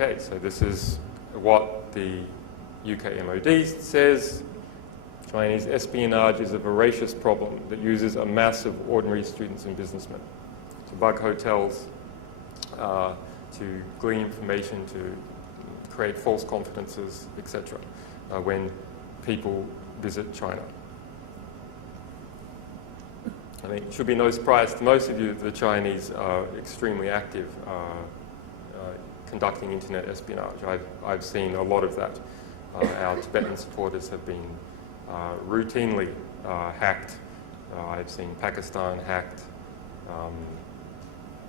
Okay, so this is what the UK MOD says. Chinese espionage is a voracious problem that uses a mass of ordinary students and businessmen to bug hotels, to glean information, to create false confidences, etc., when people visit China. I mean, it should be no surprise to most of you that the Chinese are extremely active conducting internet espionage. I've seen a lot of that. Our Tibetan supporters have been routinely hacked. I've seen Pakistan hacked,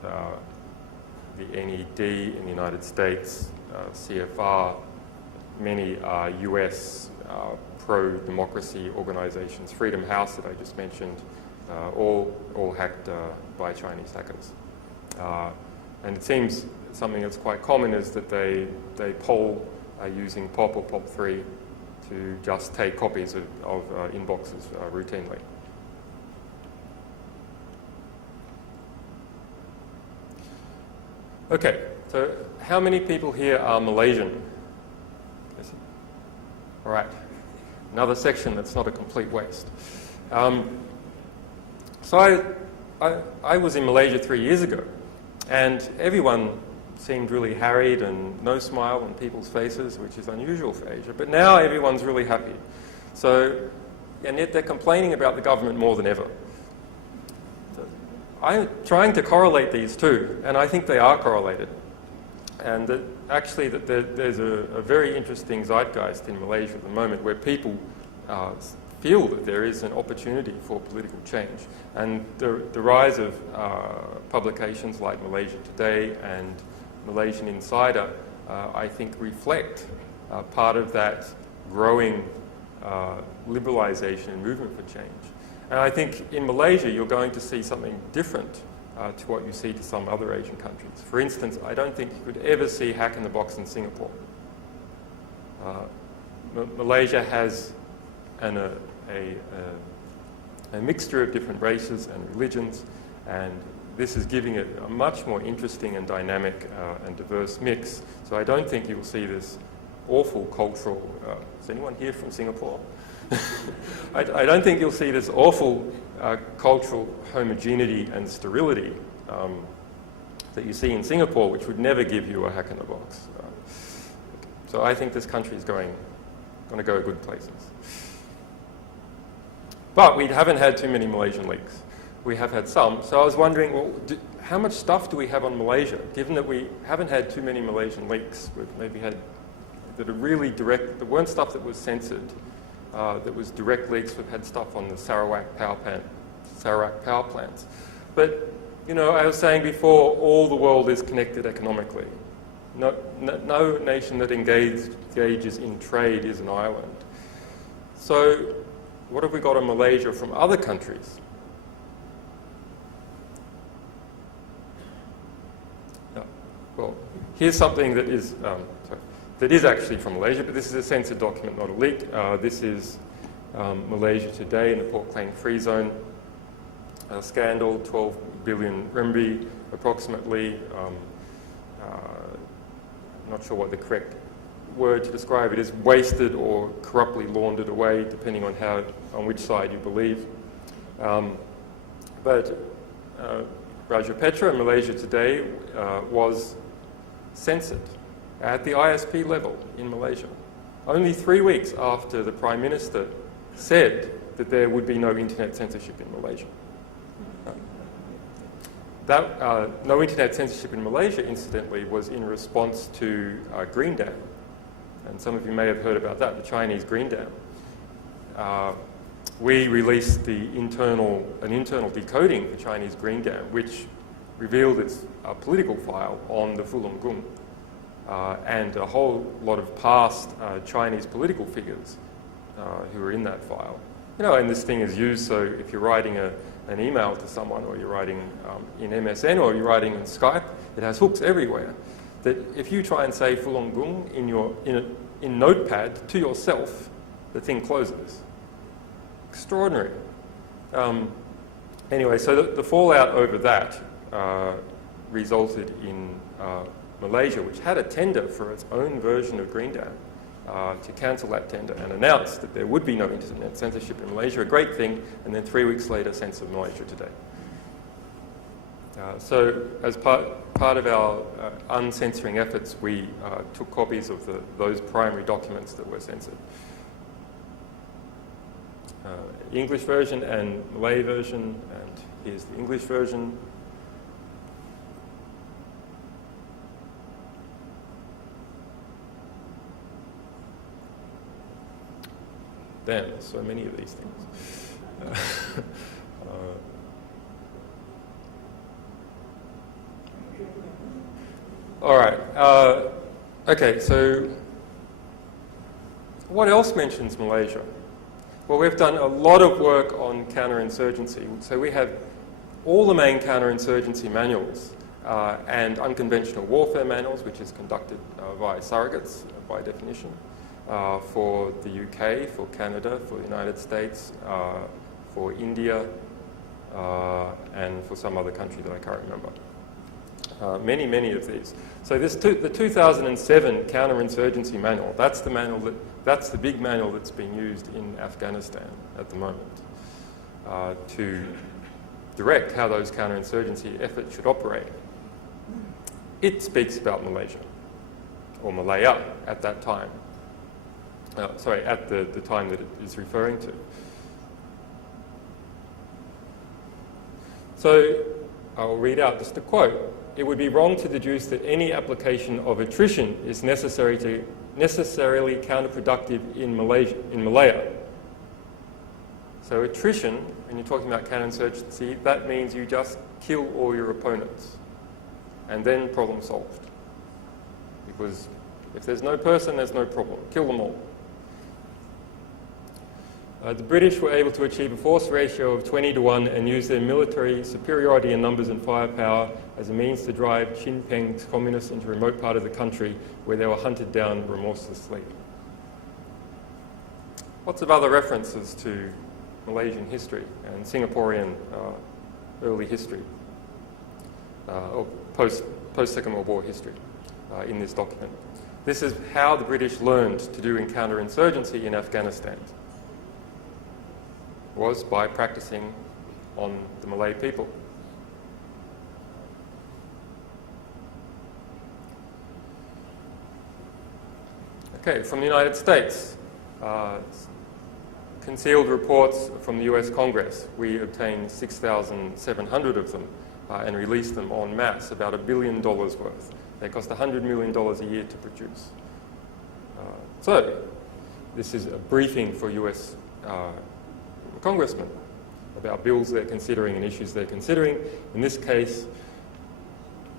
the NED in the United States, CFR, many US pro-democracy organizations, Freedom House that I just mentioned, all hacked by Chinese hackers. And it seems something that's quite common is that they poll using POP or POP3 to just take copies of inboxes routinely. Okay, so how many people here are Malaysian? Yes. All right, another section that's not a complete waste. So I was in Malaysia 3 years ago, and everyone seemed really harried and no smile on people's faces, which is unusual for Asia. But now everyone's really happy. So, and yet they're complaining about the government more than ever. So I'm trying to correlate these two, and I think they are correlated. And that actually that there's a very interesting zeitgeist in Malaysia at the moment where people feel that there is an opportunity for political change. And the rise of publications like Malaysia Today and Malaysian Insider, I think, reflect part of that growing liberalisation and movement for change. And I think in Malaysia you're going to see something different to what you see to some other Asian countries. For instance, I don't think you could ever see Hack in the Box in Singapore. Malaysia has a mixture of different races and religions, and this is giving it a much more interesting and dynamic and diverse mix. So I don't think you will see this awful cultural... is anyone here from Singapore? I don't think you'll see this awful cultural homogeneity and sterility that you see in Singapore, which would never give you a hack in the box. So I think this country is going to go good places. But we haven't had too many Malaysian leaks. We have had some. So I was wondering, well, how much stuff do we have on Malaysia? Given that we haven't had too many Malaysian leaks, we've maybe had that are really direct, there weren't stuff that was censored, that was direct leaks. We've had stuff on the Sarawak power plants. But, you know, I was saying before, all the world is connected economically. No nation that engages in trade is an island. So what have we got in Malaysia from other countries? Well, here's something that is actually from Malaysia, but this is a censored document, not a leak. This is Malaysia Today in the Port Klang Free Zone scandal, 12 billion ringgit approximately. Not sure what the correct word to describe it is, wasted or corruptly laundered away, depending on which side you believe. But Rajapetra, Malaysia Today, was censored at the ISP level in Malaysia, only 3 weeks after the Prime Minister said that there would be no internet censorship in Malaysia. No internet censorship in Malaysia, incidentally, was in response to Green Dam. And some of you may have heard about that, the Chinese Green Dam. We released an internal decoding for Chinese Green Dam, which revealed its political file on the Fulong Gung and a whole lot of past Chinese political figures who were in that file. You know, and this thing is used, so if you're writing an email to someone, or you're writing in MSN, or you're writing in Skype, it has hooks everywhere. That if you try and say Fulong Gung in Notepad to yourself, the thing closes. Extraordinary. Anyway, so the fallout over that resulted in Malaysia, which had a tender for its own version of Green Dam, to cancel that tender and announce that there would be no internet censorship in Malaysia, a great thing, and then 3 weeks later censor Malaysia Today. So as part of our uncensoring efforts, we took copies of those primary documents that were censored. English version and Malay version, and here's the English version. Damn, there's so many of these things. All right. Okay, so what else mentions Malaysia? Well, we've done a lot of work on counterinsurgency. So we have all the main counterinsurgency manuals and unconventional warfare manuals, which is conducted via surrogates by definition, for the UK, for Canada, for the United States, for India, and for some other country that I can't remember. Many of these. So the 2007 counterinsurgency manual, that's the big manual that's being used in Afghanistan at the moment to direct how those counterinsurgency efforts should operate. It speaks about Malaysia, or Malaya at that time. Sorry, at the time that it is referring to. So I'll read out just a quote. It would be wrong to deduce that any application of attrition is necessarily counterproductive in Malaya. So attrition, when you're talking about counterinsurgency, that means you just kill all your opponents and then problem solved. Because if there's no person, there's no problem. Kill them all. The British were able to achieve a force ratio of 20-1 and use their military superiority in numbers and firepower as a means to drive Jinping's communists into a remote part of the country where they were hunted down remorselessly. Lots of other references to Malaysian history and Singaporean early history, or post-Second World War history in this document. This is how the British learned to do counterinsurgency in Afghanistan. Was by practicing on the Malay people. Okay, from the United States, concealed reports from the US Congress. We obtained 6,700 of them and released them en masse, about $1 billion worth. They cost $100 million a year to produce. So, this is a briefing for US congressmen about bills they're considering and issues they're considering. In this case,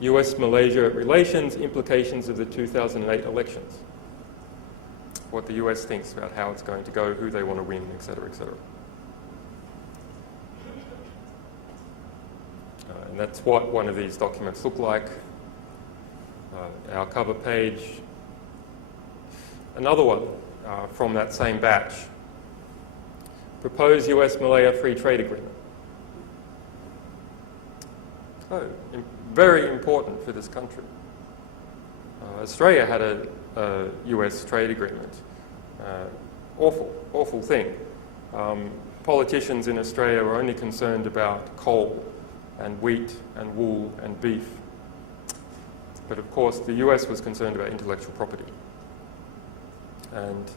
US-Malaysia relations, implications of the 2008 elections. What the US thinks about how it's going to go, who they want to win, etc., etc. And that's what one of these documents look like. Our cover page. Another one from that same batch. Proposed US-Malaya Free Trade Agreement. Oh, very important for this country. Australia had a US trade agreement. Awful thing. Politicians in Australia were only concerned about coal and wheat and wool and beef. But of course, the US was concerned about intellectual property. And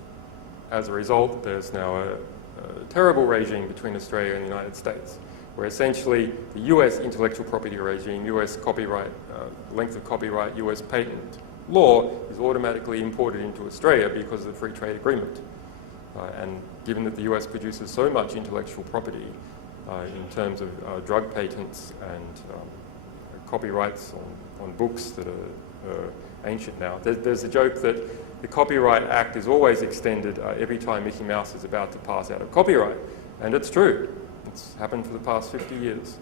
as a result, there's now a terrible regime between Australia and the United States, where essentially the US intellectual property regime, US copyright, length of copyright, US patent law is automatically imported into Australia because of the free trade agreement. And given that the US produces so much intellectual property in terms of drug patents and copyrights on books that are ancient now, there's a joke that the Copyright Act is always extended every time Mickey Mouse is about to pass out of copyright. And it's true. It's happened for the past 50 years.